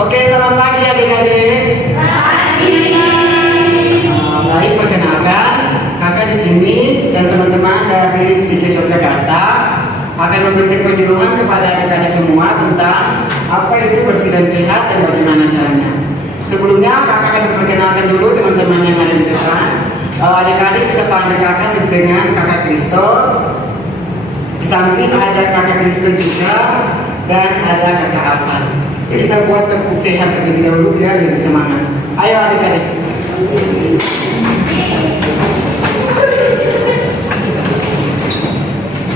Oke, selamat pagi adik-adik. Baik, perkenalkan, kakak di sini dan teman-teman dari Stipes Yogyakarta akan memberikan penyuluhan kepada adik-adik semua tentang apa itu bersih dan sehat dan bagaimana caranya. Sebelumnya, kakak akan memperkenalkan dulu teman-teman yang ada di depan. Adik-adik bisa panggil kakak dengan kakak Kristo. Di samping ada kakak Kristo juga dan ada kakak Alvan. Jadi kita buat tepuk sehat terlebih dahulu biar lebih semangat. Ayo adik-adik.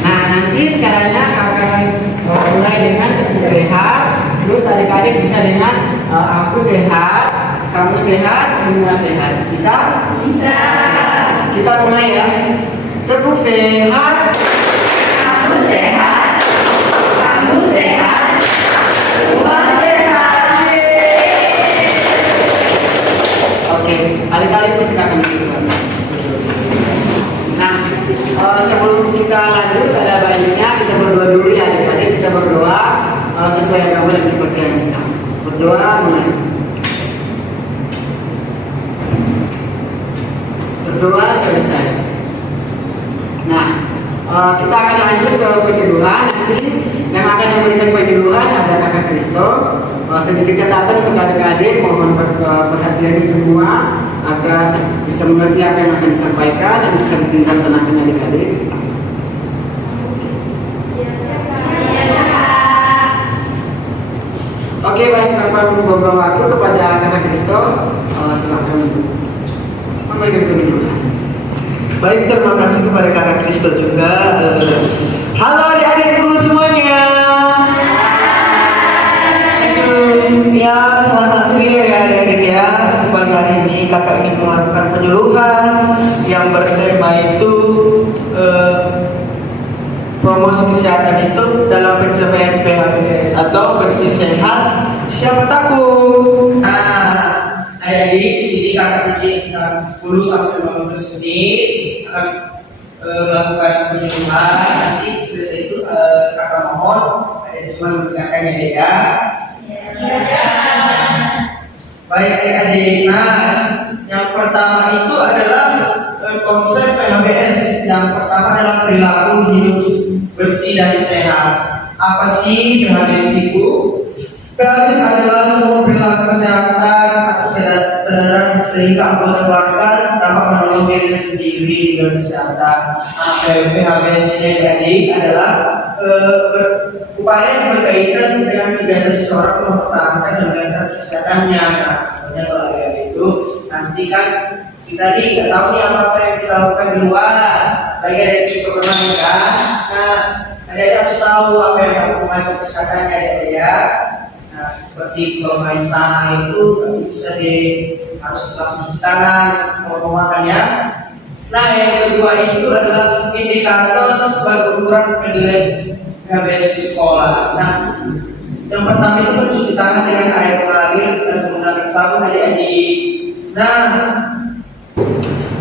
Nah, nanti caranya akan mulai dengan tepuk sehat. Terus adik-adik bisa dengan aku sehat, kamu sehat, semua sehat. Bisa? Bisa. Kita mulai ya. Tepuk sehat. Aku sehat. Kamu sehat. Semua sehat. Oke, adik-adik persilakan dulu. Nah, sebelum kita lanjut ada baiknya kita berdoa dulu ya adik-adik. Kita berdoa sesuai agama dan kepercayaan kita. Berdoa mulai. Berdoa selesai. Nah, kita akan lanjut ke penyuluhan. Nanti yang akan memberikan penyuluhan ada kakak Kristo. Sedikit catatan untuk adik-adik, mohon perhatiannya semua agar bisa mengerti apa yang akan disampaikan dan bisa dilaksanakan adik-adik. Oke, baik, tanpa membuang waktu kepada kakak Kristo, silakan memberikan penyuluhan. Baik, terima kasih kepada kakak Kristo juga. Halo adik-adikku semuanya. Ya, sama-sama ceria ya adik-adik ya. Pagi hari ini kakak ingin melakukan penyuluhan yang bertema itu promosi kesehatan itu dalam pencapaian PHBS atau bersih sehat siapa takut. Nah, adik-adik sini kakak bikin 10 sampai 15 menit akan melakukan penyuluhan. Nanti selesai itu kakak mohon adik semua mendengarkannya ya. Baik adik-adik, nah yang pertama itu adalah konsep PHBS. Yang pertama adalah perilaku hidup bersih dan sehat. Apa sih PHBS itu? PHBS adalah semua perilaku kesehatan atas kesadaran sehingga anggota keluarga dapat menolong diri sendiri dengan kesehatan. PHBS ini adik adalah upaya yang berkaitan dengan kegiatan seseorang mempertahankan dan meningkatkan kesehatannya. Nah, contohnya kalau ada itu, nanti kan kita nih nggak tahu nih apa yang kita lakukan di luar, bagi ada yang pernah kan. Nah, ada yang harus tahu apa yang akan mengatur kesehatannya ya. Nah, seperti kalau main tanah itu nggak bisa harus langsung cuci tangan kalau mau makan ya. Nah, yang kedua itu adalah indikator sebagai ukuran penilaian PHBS di sekolah. Nah, yang pertama itu mencuci tangan dengan air mengalir dan menggunakan sabun adik-adik. Nah,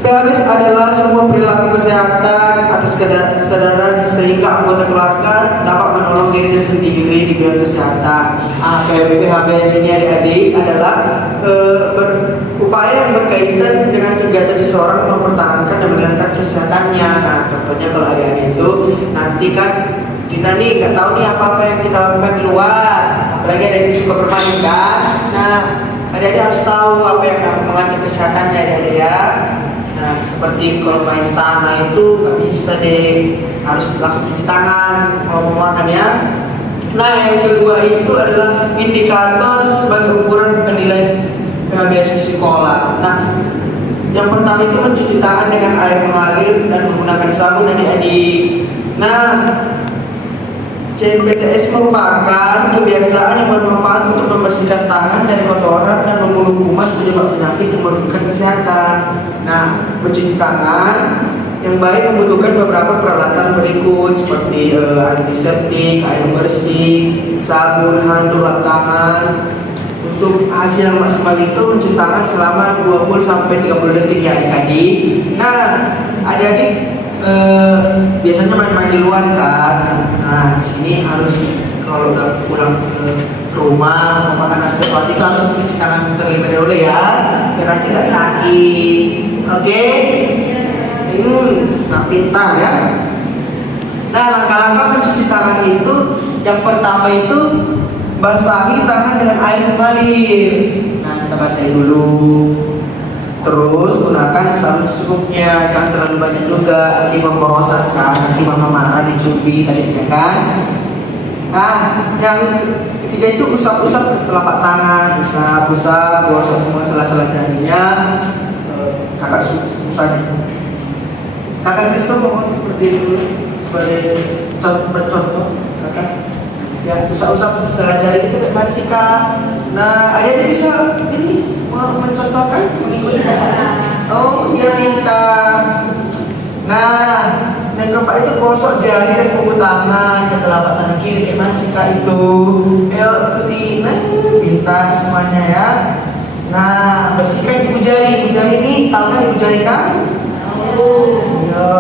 PHBS adalah semua perilaku kesehatan atas kesadaran sehingga anggota keluarga dapat menolong diri sendiri di bidang kesehatan. PHBS ini adik-adik adalah upaya yang berkaitan dengan kegiatan seseorang mempertahankan dan meningkatkan kesehatannya. Nah, contohnya kalau adik-adik itu nanti kan kita nih nggak tahu nih apa yang kita lakukan di luar, apalagi ada yang suka bermain kan. Nah, adik-adik harus tahu apa yang akan mengancam kesehatannya adik-adik ya. Nah, seperti kalau main tanah itu nggak bisa harus langsung cuci tangan kalau mau makan ya. Nah, yang kedua itu adalah indikator sebagai ukuran penilaian PHBS di sekolah. Nah, yang pertama itu mencuci tangan dengan air mengalir dan menggunakan sabun adik-adik. Nah, CPTS merupakan kebiasaan yang bermanfaat untuk membersihkan tangan dari kotoran dan membunuh kuman penyebab penyakit yang merugikan kesehatan. Nah, mencuci tangan yang baik membutuhkan beberapa peralatan berikut seperti antiseptik, air bersih, sabun, handuk lap tangan. Untuk hasil yang maksimal itu mencuci tangan selama 20 sampai 30 detik ya adik-adik. Nah, adik-adik biasanya main-main di luar kan. Nah, di sini harus kalau udah pulang ke rumah mau makan sesuatu itu harus cuci tangan terlebih dahulu ya, biar nanti nggak sakit. Oke? Sangat pintar ya. Nah, langkah-langkah mencuci tangan itu yang pertama itu basahi tangan dengan air mengalir. Nah, kita basahi dulu. Terus gunakan sabun secukupnya, jangan terlalu banyak juga, nanti memborosan kan, nanti mama marah dicubi tadi ya kan. Nah, yang ketiga itu usap-usap telapak tangan, usap, gosok semua sela-sela jarinya. Kakak susah. Kakak Kristo mohon berdiri dulu sebagai contoh kakak. Ya, usap-usap sela jari itu gimana sih kak? Nah, adik-adik bisa ini mencontohkan mengikuti. Oh iya pintar. Nah, yang keempat itu gosok jari dan kuku tangan ke telapak tangan kiri. Gimana sih kak itu? Ayo ikuti. Nah, pintar semuanya ya. Nah, bersihkan ibu jari. Ibu jari ini tahu kan ibu jari kan? Iya.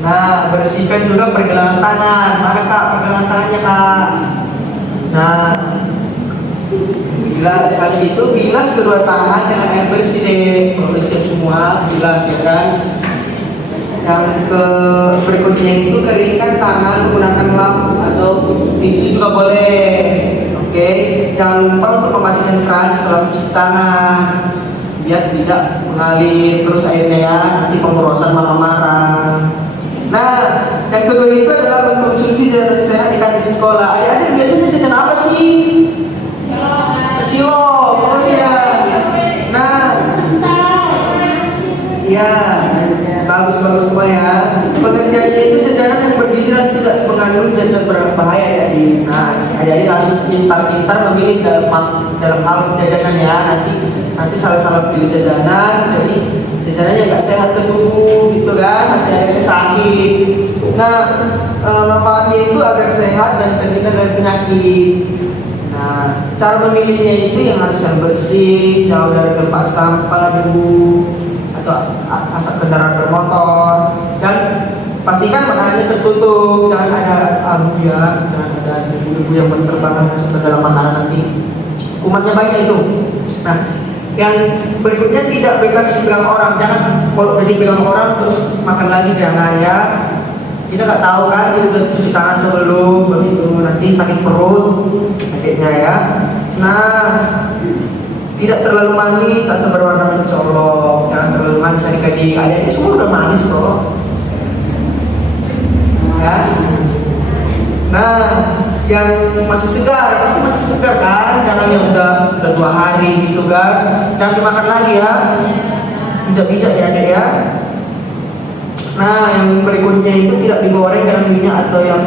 Nah, bersihkan juga pergelangan tangan. Mana kak pergelangan tangannya kak? Nah, habis itu bilas kedua tangan dengan air bersih deh. Bersih semua, bilas ya kan. Yang berikutnya itu keringkan tangan menggunakan lap atau tisu juga boleh. Oke, jangan lupa untuk mematikan keran setelah mencuci tangan biar tidak mengalir terus airnya ya, nanti pemborosan mama marah. Nah, yang kedua itu adalah mengkonsumsi jajanan sehat di kantin sekolah. Adik-adik biasanya jajan apa sih? Cilok. Oh iya. Nah, iya, bagus semua ya. Pekerjaannya itu jajanan yang bergizi dan tidak mengandung zat berbahaya ya di. Nah, adik-adik harus pintar-pintar memilih dalam hal jajanan ya. Nanti salah-salah pilih jajanan, jadi jajanannya nggak sehat ke tubuh gitu kan, nanti ada sakit. Nah, manfaatnya itu agar sehat dan terhindar dari penyakit. Nah, cara memilihnya itu yang harus yang bersih, jauh dari tempat sampah, debu atau asap kendaraan bermotor, dan pastikan makanannya tertutup, jangan ada abu ya, jangan ada debu-debu yang berterbangan masuk ke dalam makanan nanti kumannya banyak itu. Nah, yang berikutnya tidak bebas dipegang orang, jangan kalau udah dipegang orang terus makan lagi, jangan ya. Kita nggak tahu kan dia udah cuci tangan atau belum, begitu nanti sakit perut akhirnya ya. Nah, tidak terlalu manis atau berwarna mencolok, jangan terlalu manis adik-adik. Adik-adik semua udah manis kok ya. Nah, yang masih segar, pasti masih segar kan, jangan yang udah 2 hari gitu kan, jangan dimakan lagi ya, bijak-bijak ya adik ya. Nah, yang berikutnya itu tidak digoreng dengan minyak atau yang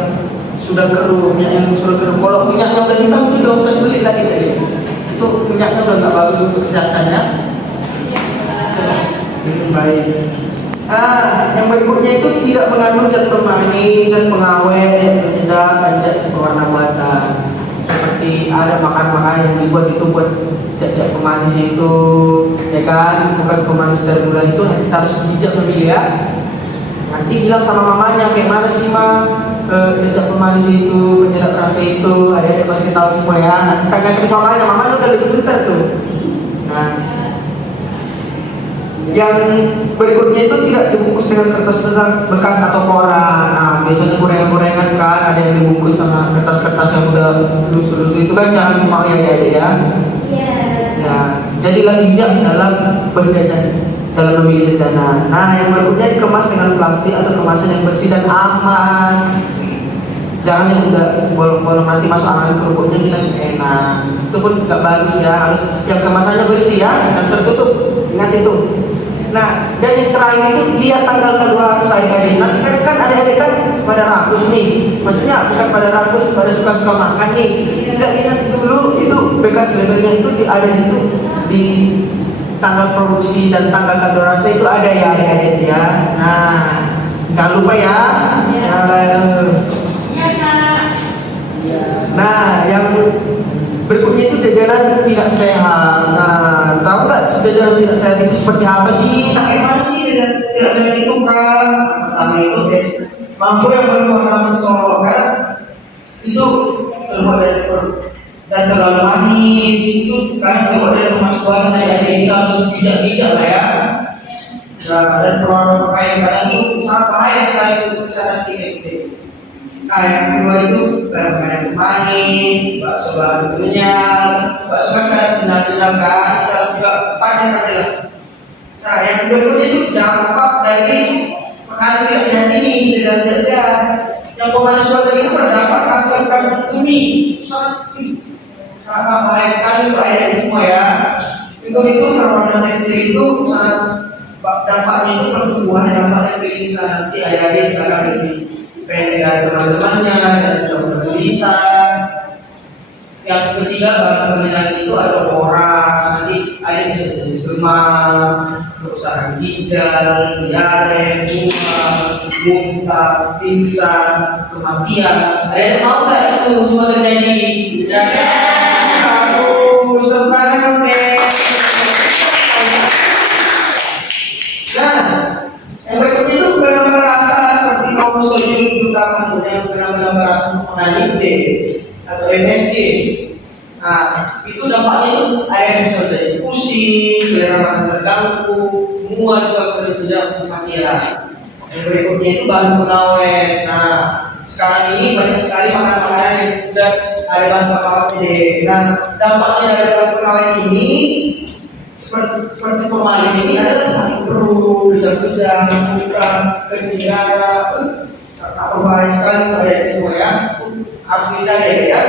sudah keruh, minyak yang sudah keruh. Kalau minyaknya udah hitam itu tidak usah dibeli lagi tadi. Itu minyaknya udah nggak bagus untuk kesehatannya. Baik. Yang berikutnya itu tidak mengandung zat pemanis, zat pengawet, zat penyedap, dan zat pewarna buatan. Seperti ada makanan-makanan yang dibuat itu buat zat pemanis itu, ya kan? Bukan pemanis dari gula itu, nanti kita harus bijak memilih ya. Nanti bilang sama mamanya kayak mana sih ma, jejak pemanis itu, penyedap rasa itu, adik-adik pasti tahu semua ya. Nanti tanyakan mamanya, mamanya udah lebih pintar tuh. Nah, yang berikutnya itu tidak dibungkus dengan kertas bekas atau koran. Nah, biasanya gorengan-gorengan kan ada yang dibungkus sama kertas-kertas yang udah lusuh-lusuh itu kan, jangan mau ya adik ya. Ya, jadilah bijak dalam berjajan, dalam memilih jajanan. Nah, yang berikutnya dikemas dengan plastik atau kemasan yang bersih dan aman. Jangan yang udah bolong-bolong nanti masuk angin kerupuknya kita enak. Itu pun nggak bagus ya. Harus yang kemasannya bersih ya dan tertutup. Ingat itu. Nah, dan yang terakhir itu lihat tanggal kadaluarsa tadi. Nanti kan adik-adik kan pada rakus nih. Maksudnya bukan pada rakus, pada suka-suka makan nih. Enggak, lihat dulu itu bekas labelnya itu ada di tanggal produksi dan tanggal kadaluarsa itu ada ya adik-adik ya. Nah, jangan lupa ya. Nah, yang berikutnya itu jajanan tidak sehat. Nah, tahu nggak jajanan tidak sehat itu seperti apa sih? Bagaimana sih jajanan tidak sehat itu kan? Pertama itu mangkuk yang berwarna mencolok kan? Itu terbuat dari dan terlalu manis itu kan kalau dari pemasukan dari kita harus bijak-bijak lah ya. Nah, dan produk pakaian kadang itu sangat bahaya sekali untuk kesehatan kita. Nah, yang kedua itu barang-barang manis, bakso bahan kenyal, bakso kan benar-benar kan kita juga panjang adalah. Nah, yang berikutnya itu dampak dari makanan tidak sehat ini, tidak sehat. Yang pemanis suatu itu berdampak akan kandung kemih, sangat bahaya sekali untuk ayat semua ya. Untuk itu perwarnaan tekstil itu sangat dampaknya itu pertumbuhan dampaknya gelisah nanti ayat akan lebih pendek dari teman-temannya dan juga gelisah. Yang ketiga bahan pemilihan itu ada boras, nanti ada bisa jadi demam, kerusakan ginjal, diare, muntah, pingsan, kematian. Ada yang mau nggak itu semua terjadi? Tidak. Bagus, semangat deh. Nah, yang berikutnya itu benar-benar rasa seperti monosodium glutamat yang benar-benar rasa makanan itu atau MSG. Nah, itu dampaknya itu ada yang bisa jadi pusing, selera makan terganggu, mual juga tidak kematian. Yang berikutnya itu bahan pengawet. Nah, sekarang ini banyak sekali makanan-makanan yang sudah ada bahan pengawetnya. Nah, dampaknya dari bahan pengawet ini seperti pemain ini adalah sakit perut, kejang-kejang, muka, kencing-darah, tak berbahaya sekali pada semua ya. Harus dihindari ya.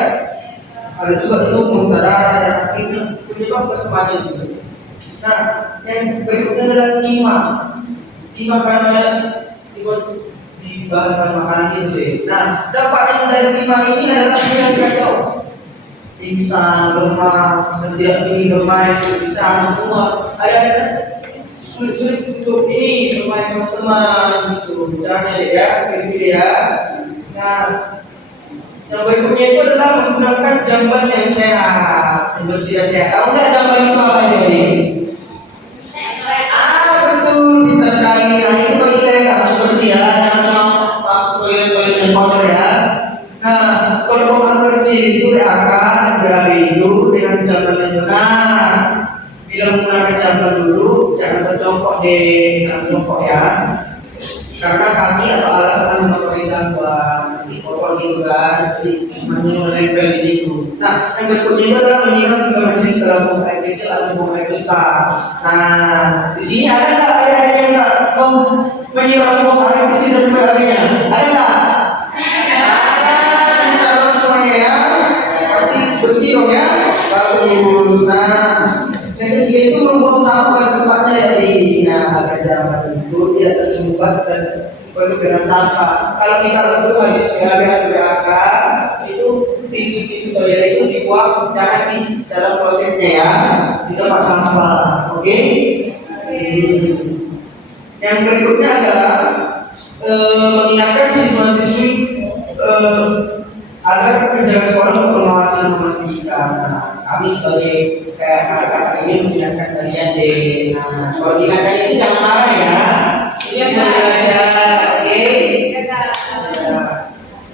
Ada juga itu muntah darah dan akhirnya menyebabkan kematian juga. Nah, yang berikutnya adalah timah. Timah karena di bahan makanan itu deh. Nah, dampaknya dari timah ini adalah yang kacau. Pingsan, lemah, dan tidak ingin bermain, bicara semua. Ada sulit untuk ini bermain sama teman gitu. Bicaranya ya, gitu ya. Nah, yang berikutnya itu adalah menggunakan jamban yang sehat, yang bersih dan sehat. Tahu nggak jamban itu apa jadi? Betul, kita sekali. Nah, itu bagi kita yang harus bersih ya, jangan masuk toilet yang kotor ya. Nah, kalau orang kecil itu akan berada itu dengan jamban yang benar. Bila menggunakan jamban dulu, jangan berjongkok deh, jangan jongkok ya. Karena kaki atau alas akan mengotori jamban, kotor gitu kan, jadi menempel di situ. Nah, yang berikutnya itu adalah menyiram hingga bersih setelah buang air kecil atau buang air besar. Nah, di sini ada nggak yang nggak mau menyiram buang air kecil dan buang airnya? Ada nggak? Kita harus semuanya ya. Berarti bersih dong ya. Bagus. Nah, yang ketiga itu membuang sampah pada tempatnya jadi. Nah, agar jamban itu tidak tersumbat dan penuh dengan sampah. Kalau kita tentu habis BHK itu tisu toilet itu dibuang jangan di dalam klosetnya ya, di tempat sampah. Oke? Yang berikutnya adalah mengingatkan siswa-siswi agar kerja sekolah untuk pengawasan memastikan. Nah, kami sebagai kakak ini mengingatkan kalian deh. Nah, kalau diingatkan itu jangan marah ya. Ini sudah belajar, oke?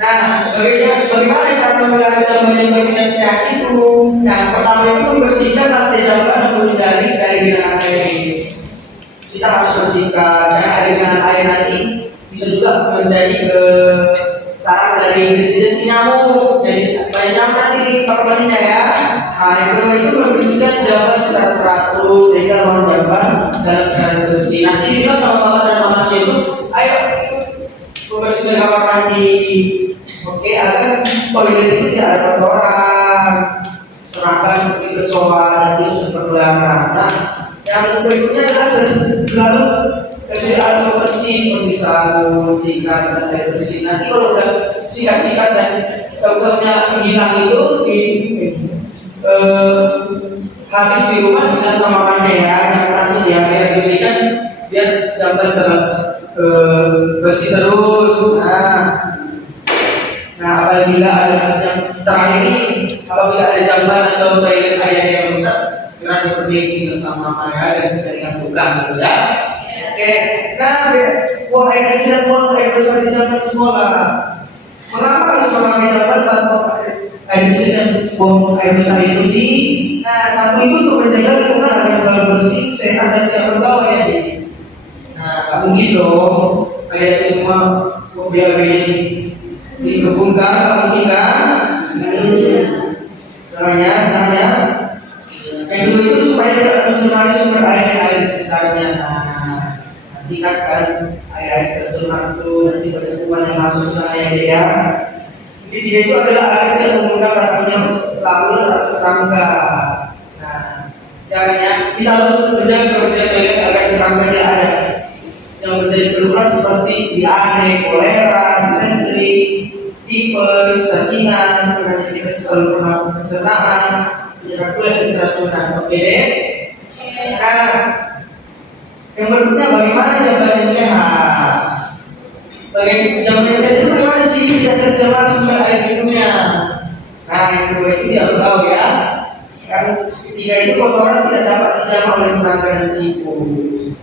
Nah, bagaimana cara memelihara jamban yang bersih dan sehat itu? Nah, pertama itu membersihkan lantai jamban dan menghindari dari genangan air. Kita harus bersihkan, jangan ada genangan air nanti bisa juga menjadi sarang dari jentik nyamuk. Jadi banyak nyamuk nanti di kamar mandinya ya. Nah, yang kedua itu membersihkan jamban secara teratur sehingga ruang jamban dalam keadaan bersih. Nanti juga sama bapak dan mamanya itu, ayo membersihkan kamar mandi. Oke, agar toilet itu tidak ada kotoran, serangga seperti kecoa dan virus berkeliaran. Nah, yang berikutnya adalah selalu kasih air bersih seperti sabun, sikat dan air bersih. Nanti kalau udah sikat-sikat dan sabun-sabunnya hilang itu habis di rumah dengan sama makannya ya, jangan takut ya, biar dibelikan biar jamban terus bersih terus. Nah, apabila ada yang terakhir ini, apabila ada jamban atau toilet air yang rusak, segera diperbaiki bersama mama dan carikan tukang gitu ya. Oke, nah buang air kecil dan buang air besar di jamban sekolah. Mengapa harus memakai jamban saat buang air bersih dan buang air besar itu sih. Nah, satu itu untuk menjaga lingkungan agar selalu bersih, sehat dan tidak berbau ya, Dik. Nah, nggak mungkin dong kayak semua mobil-mobil dikebunkan, nggak mungkin kan? Namanya yang kedua itu supaya tidak mencemari sumber air yang ada di sekitarnya. Nah, nanti kan air tercemar itu nanti berdebutan yang masuk ke sana ya. Jadi tiga itu adalah air yang mengundang datangnya lalu atau serangga. Nah, caranya kita harus menjaga kebersihan toilet agar serangga tidak ada yang menjadi penular seperti diare, kolera, disentri, tipes, cacingan, karena kita selalu pernah pencernaan, menjaga kulit dan keracunan. Oke deh. Nah, yang berikutnya bagaimana jawaban yang sehat? Jawaban yang sehat itu bagaimana sih tidak tercemar sumber air minumnya? Nah, yang kedua itu tidak tahu ya. Yang ketiga itu kotoran tidak dapat dijamah oleh serangga dan tikus.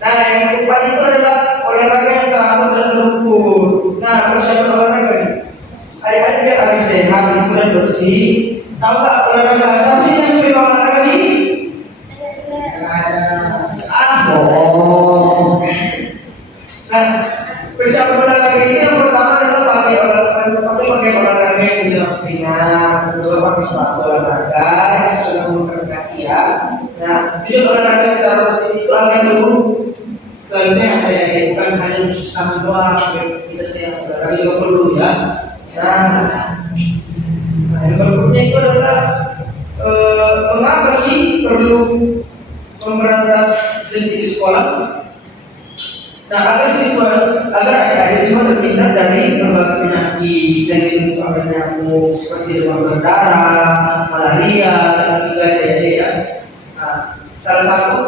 Nah, yang keempat itu adalah olahraga yang teratur dan terukur. Nah, persiapan olahraga adik-adik biar lagi sehat itu dan bersih. Tahu nggak olahraga siapa sih yang sering olahraga sih? Bohong. Nah, persiapan olahraga ini yang pertama adalah pakai olahraga yang tidak ringan, kedua pakai sepatu olahraga yang sesuai menggunakan kaki ya. Nah, tujuan olahraga secara rutin itu agar dulu selalu sehat ya, bukan hanya mencuci tangan doang, kita sehat olahraga juga perlu ya. Nah, yang berikutnya itu adalah mengapa sih perlu memberantas judi di sekolah? Nah, agar adik-adik semua terhindar dari berbagai penyakit yang disebabkan nyamuk seperti demam berdarah, malaria, dan juga jadi ya. Nah, salah satu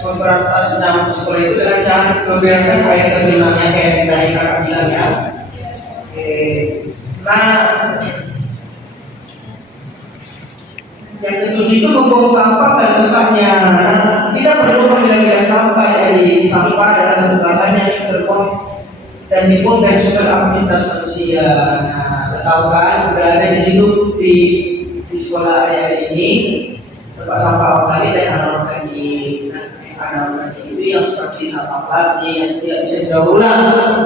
memberantas nyamuk sekolah itu dengan cara membiarkan air tergenangnya kayak tadi kakak bilang ya. Oke. Nah, yang ketujuh itu membuang sampah pada tempatnya. Kita perlu memilah-milah sampah dari sampah adalah satu bahan yang terbuang dan dibuang dari sumber aktivitas manusia. Nah, tahu kan udah ada di situ di sekolah ada ini tempat sampah organik dan anorganik. Nah, anorganik itu yang seperti sampah plastik yang tidak bisa didaur ulang.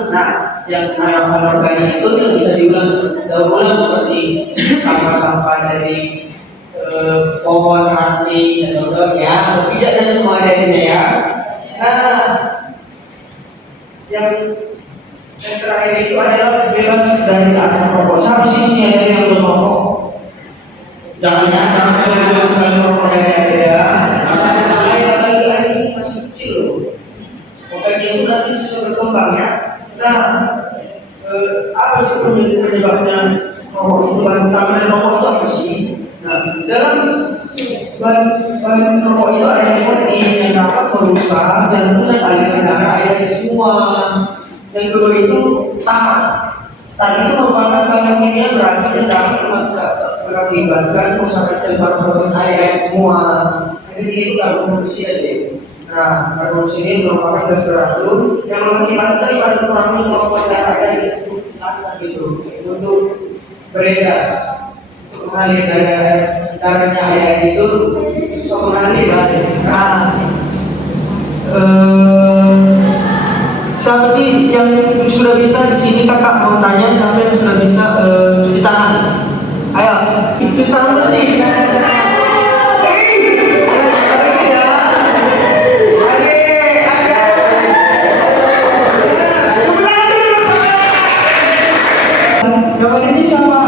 Nah, yang anorganik itu yang bisa didaur ulang seperti sampah-sampah dari pohon, ranting, dan ya, berbijak dan semua adanya ya. Nah, yang terakhir itu adalah bebas dari asap rokok. Siapa sih yang dari merokok? Jangan sekali merokok ya. Karena bahaya ini masih kecil loh. Makanya itu nanti susah berkembang ya. Nah, apa sih penyebabnya rokok itu? Bahan utama dari rokok itu apa sih? Nah, dalam bahan rokok itu ada nikotin yang dapat merusak jantung dan aliran darah airnya semua. Yang kedua itu tamak. Tadi itu merupakan bahan kimia beracun dan dapat mengakibatkan kerusakan sel paru-paru air semua. Yang ketiga itu karbon monoksida. Nah, karbon monoksida ini merupakan gas beracun yang mengakibatkan pada kurangnya kemampuan darah air itu untuk beredar. Mengalir darahnya air itu susah mengalir. Nah, siapa sih yang sudah bisa di sini? Kakak mau tanya siapa yang sudah bisa cuci tangan? Ayo, cuci tangan bersih. Jawaban ini siapa?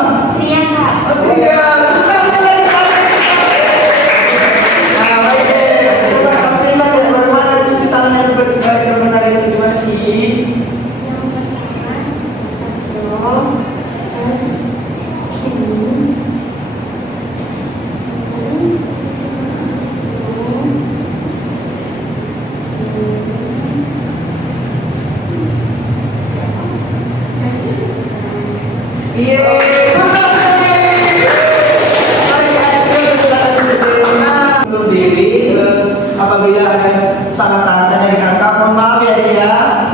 Apabila ada salah kata dari kakak, mohon maaf ya Dek ya.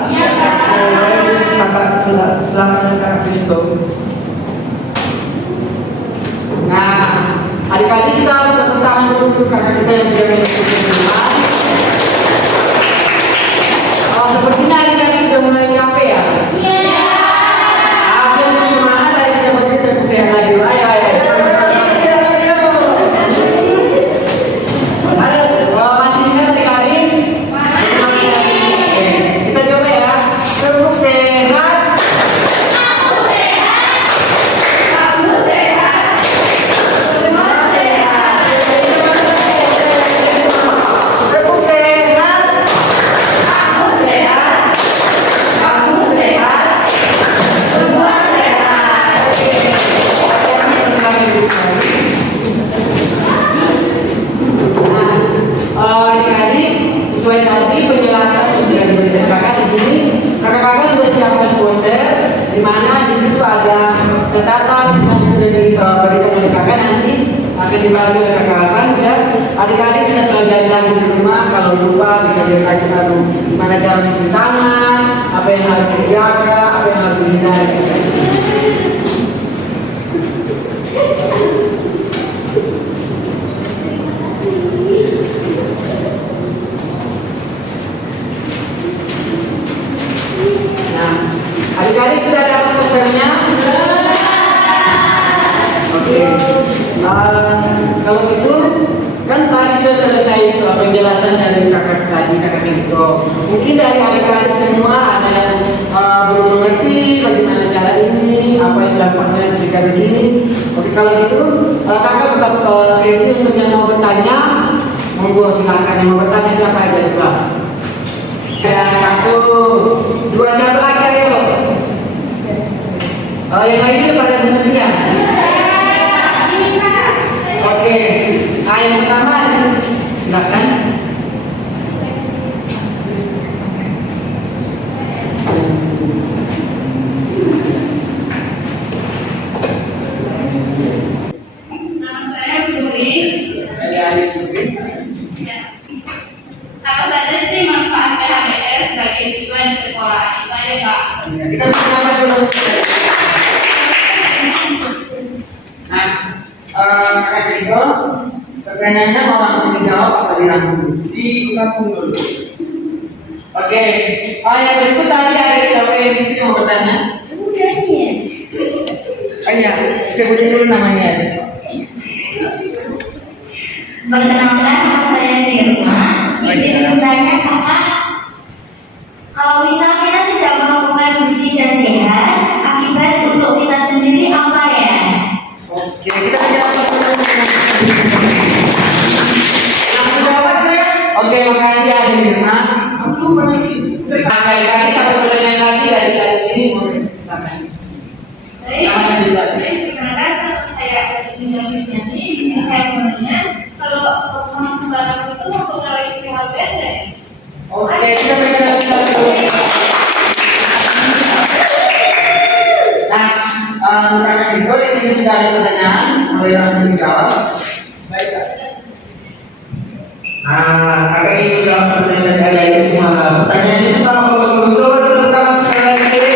Iya Kak. Kakak silakan Kak Kristo. Adik-adik kita tepuk tangan dulu untuk kakak kita yang sudah mengikuti semua. Sepertinya adik-adik sudah mulai capek ya? Iya. Biar lebih semangat ayo kita berdiri tepuk sayang lagi. Ayo. Masih ingat adik-adik? Oke, kita coba ya. Tepuk sehat. Adik-adik, sesuai tadi penjelasan yang sudah diberikan kakak di sini, kakak-kakak sudah siapkan poster, di mana di situ ada catatan yang sudah diberikan oleh kakak nanti akan dibagi oleh kakak-kakak biar adik-adik bisa pelajari lagi di rumah. Kalau lupa bisa dilihat lagi gimana cara mencuci tangan, apa yang harus dijaga, apa yang harus dihindari. Adik-adik sudah dapat posternya? Oke. Kalau gitu, kan tadi sudah selesai penjelasan dari kakak Kristo. Mungkin dari adik-adik semua ada yang belum mengerti bagaimana cara ini, apa yang dampaknya jika begini. Oke, kalau gitu kakak buka sesi untuk yang mau bertanya. Monggo silakan yang mau bertanya siapa aja coba. Satu, dua, siapa lagi ayo? Yang lainnya pada pengertian. Oke, yang pertama silakan. Nama saya Putri. Saya Adik Putri. Apa saja sih manfaat PHBS sebagai siswa di sekolah kita ya Pak? Kita bersama dulu. Nah, kakak Kristo, pertanyaannya mau langsung dijawab apa dirangkum? Dirangkum dulu. Oke, yang berikut tadi ada siapa yang di sini mau bertanya? Iya, sebutin dulu namanya. Perkenalkan nama saya Firma. Izin bertanya kakak, kalau misal kita tidak melakukan bersih dan sehat, akibat untuk kita sendiri apa ya? Oke, kita jawab dulu. Oke, makasih ya Firma. Aku lupa lagi. Kali-kali satu pertanyaan lagi dari ini. Silakan. Perkenalkan saya menjawabnya di sini saya menanya kalau sama sembarang itu mempengaruhi PHBS ya? Oke, kita berikan satu. Nah, kakak Kristo di sini sudah ada pertanyaan, boleh langsung dijawab. Baik, Kak. Kakak ini menjawab pertanyaan dari adik-adik semua. Pertanyaan itu sama kalau betul tentang sekali lagi.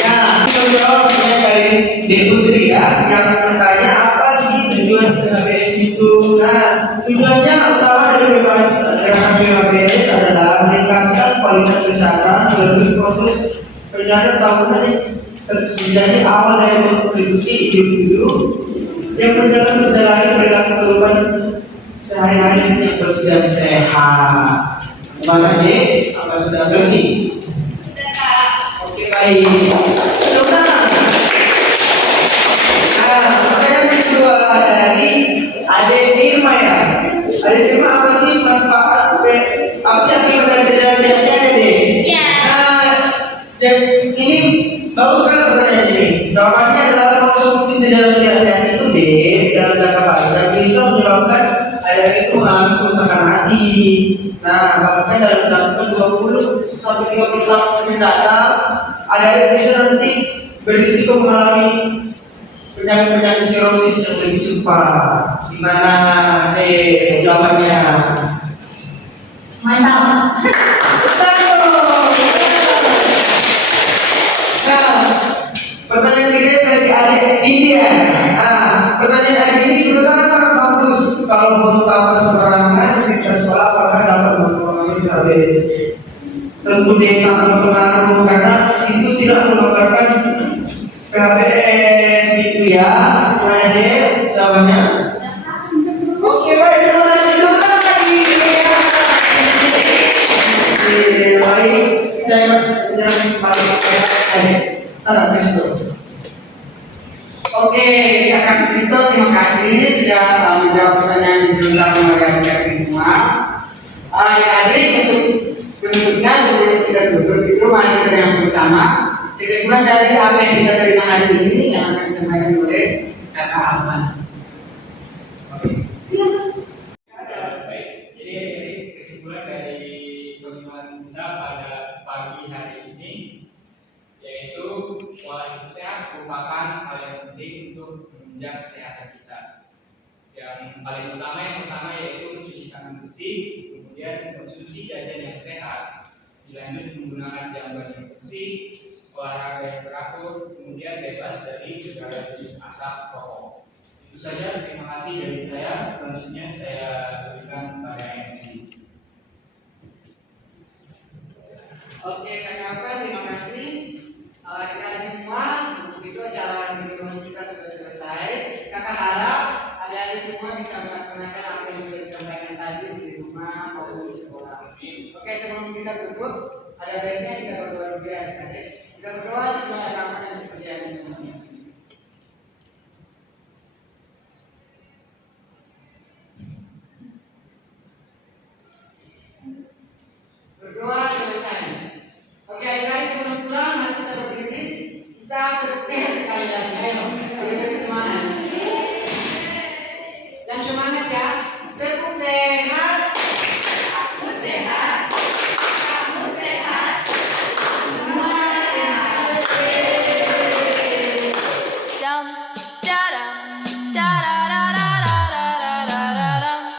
Ya, kita menjawab pertanyaan dari Dek Putri ya, yang bertanya apa sih tujuan PHBS itu? Nah, tujuannya utama dari PHBS adalah meningkatkan kualitas wisata melalui proses perjalanan tahunan yang terjadi awal dari kontribusi individu yang menjalani perilaku kehidupan sehari-hari yang bersih dan sehat. Gimana nih? Apa sudah berhenti? Sudah Kak. Oke, baik. Coba. Pertanyaan kedua dari Adik Firma ya. Adik Firma apa sih manfaat? Apa sih akibat dari jalan biasanya deh? Iya. Dan ini bagus sekali pertanyaan ini. Jawabannya adalah konsumsi jalan biasa itu dalam jangka panjang bisa menyebabkan air itu mengalami kerusakan hati. Nah, bahkan dalam jangka 20 sampai 30 tahun mendatang, air bisa nanti berisiko mengalami penyakit sirosis yang lebih cepat. Gimana deh jawabannya? Mantap. Nah, pertanyaan kedua dari adik India. pertanyaan hari ini juga sangat bagus. Kalau bersama serangan siswa sekolah apakah dapat mempengaruhi PHBS? Tentu dia sangat berpengaruh karena itu tidak menggambarkan PHBS gitu ya. Mana deh namanya? Oke baik, terima kasih kembali. Baik, saya menjelaskan kembali anak Kristo. Oke, Kakak Kristo, terima kasih sudah menjawab pertanyaan yang diulang oleh adik-adik semua. Adik-adik, untuk berikutnya sebelum kita tutup itu mari kita yang bersama kesimpulan dari apa yang kita terima hari ini yang akan disampaikan oleh Kakak Ahmad. Baik, jadi kesimpulan dari pertemuan kita pada pagi hari ini yaitu pola hidup sehat merupakan hal yang penting untuk menunjang kesehatan kita. Yang paling utama yaitu mencuci tangan bersih, kemudian konsumsi jajan yang sehat, dilanjut menggunakan jamban yang bersih, olahraga yang teratur, kemudian bebas dari segala jenis asap rokok. Itu saja, terima kasih dari saya. Selanjutnya saya berikan kepada MC. Oke, Kakak Alfa, terima kasih. Kita semua, untuk itu acara pertemuan kita sudah selesai. Kakak harap adik-adik semua bisa melaksanakan apa yang sudah disampaikan tadi di rumah maupun di sekolah. Oke, sebelum kita tutup, ada baiknya kita berdoa dulu ya adik-adik. Kita berdoa supaya aman dan kepercayaan masing-masing.